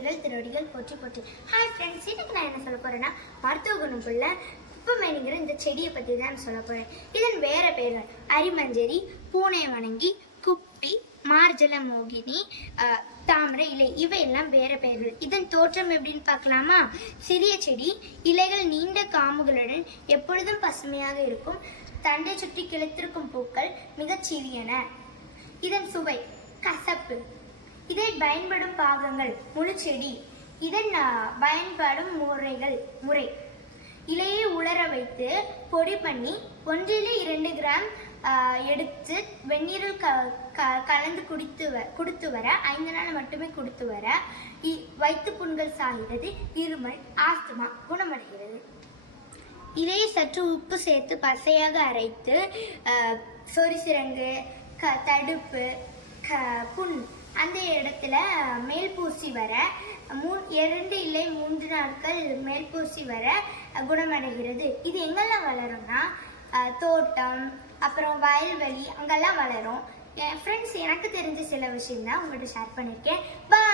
முருகல் திருவடிகள் போற்றி போற்றி. ஹாய் ஃப்ரெண்ட்ஸ், இன்னைக்கு நான் என்ன சொல்ல போறேன்னா மருத்துவ குணமுள்ள குப்பமேனிங்கிற இந்த செடியை பற்றி தான் சொல்ல போறேன். இதன் வேற பெயர்கள் அரிமஞ்சரி, பூனை வணங்கி, குப்பி, மார்ஜல மோகினி, தாமரை இலை, இவையெல்லாம் வேற பெயர்கள். இதன் தோற்றம் எப்படின்னு பார்க்கலாமா? சிறிய செடி, இலைகள் நீண்ட காம்புகளுடன் எப்பொழுதும் பசுமையாக இருக்கும். தண்டை சுற்றி கிளைத்திருக்கும் பூக்கள் மிகச் சிறியன. இதன் சுவை கசப்பு. இதை பயன்படும் பாகங்கள் முழு செடி. இதன் பயன்படும் முறை இலையை உலர வைத்து பொடி பண்ணி 1-2 கிராம் எடுத்து வெந்நீரில் கலந்து குடித்து வர 5 நாள் மட்டுமே குடித்து வர வயிற்று புண்கள் சாகிறது, இருமல், ஆஸ்துமா குணமடைகிறது. இலையை சற்று உப்பு சேர்த்து பசையாக அரைத்து சொரிசிரங்கு, தடுப்பு, புண் அந்த இடத்துல மேல் பூசி வர 2 இல்லை 3 நாட்கள் மேல் பூசி வர குணமடைகிறது. இது எங்கெல்லாம் வளரும்னா தோட்டம், அப்புறம் வயல்வெளி, அங்கெல்லாம் வளரும். என் ஃப்ரெண்ட்ஸ், எனக்கு தெரிஞ்ச சில விஷயம் தான் உங்கள்கிட்ட ஷேர் பண்ணியிருக்கேன். பாய்.